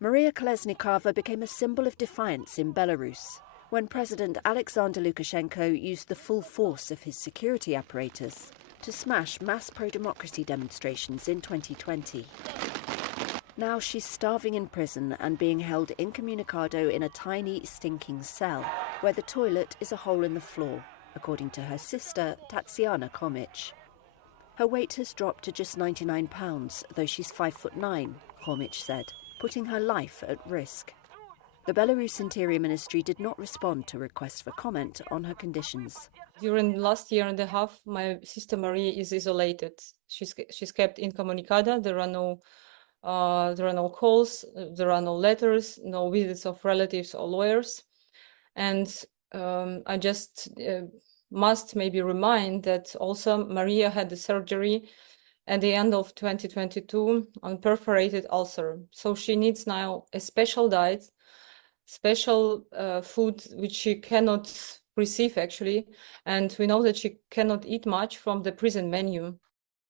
Maria Kalesnikava became a symbol of defiance in Belarus when President Alexander Lukashenko used the full force of his security apparatus to smash mass pro-democracy demonstrations in 2020. Now she's starving in prison and being held incommunicado in a tiny, stinking cell, where the toilet is a hole in the floor, according to her sister, Tatsiana Komich. Her weight has dropped to just 99 pounds, though she's 5'9", Komich said, putting her life at risk. The Belarus Interior Ministry did not respond to requests for comment on her conditions. During the last year and a half, my sister Maria is isolated. She's kept incommunicada. There are no calls, there are no letters, no visits of relatives or lawyers. And I just must maybe remind that also Maria had the surgery at the end of 2022 on perforated ulcer. So she needs now a special diet, special food which she cannot receive actually. And we know that she cannot eat much from the prison menu.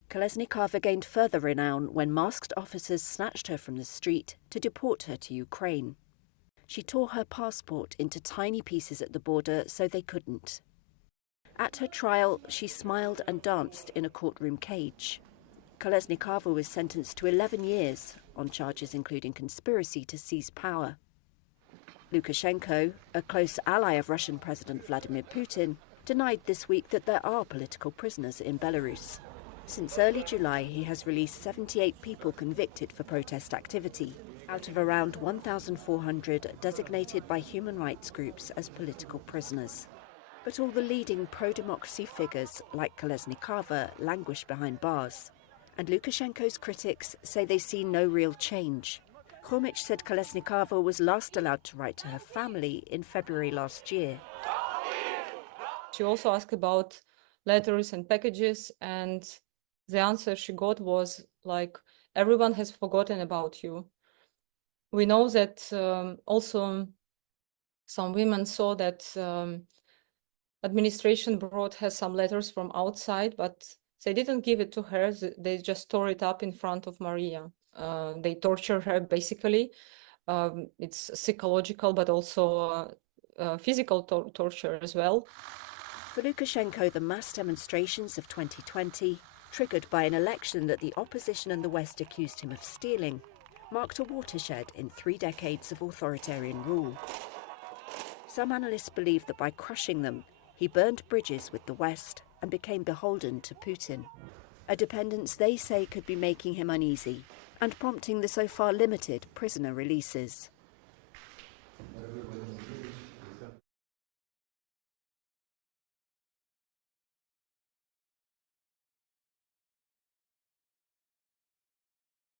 Kalesnikava gained further renown when masked officers snatched her from the street to deport her to Ukraine. She tore her passport into tiny pieces at the border so they couldn't. At her trial, she smiled and danced in a courtroom cage. Kalesnikava was sentenced to 11 years on charges including conspiracy to seize power. Lukashenko, a close ally of Russian President Vladimir Putin, denied this week that there are political prisoners in Belarus. Since early July, he has released 78 people convicted for protest activity, out of around 1,400 designated by human rights groups as political prisoners. But all the leading pro-democracy figures, like Kalesnikava, languish behind bars. And Lukashenko's critics say they see no real change. Komich said Kalesnikava was last allowed to write to her family in February last year. She also asked about letters and packages, and the answer she got was like, everyone has forgotten about you. We know that also some women saw that administration brought her some letters from outside, but they didn't give it to her. They just tore it up in front of Maria. They torture her, basically. It's psychological, but also physical torture as well. For Lukashenko, the mass demonstrations of 2020, triggered by an election that the opposition and the West accused him of stealing, marked a watershed in 3 decades of authoritarian rule. Some analysts believe that by crushing them, he burned bridges with the West and became beholden to Putin, a dependence they say could be making him uneasy and prompting the so far limited prisoner releases.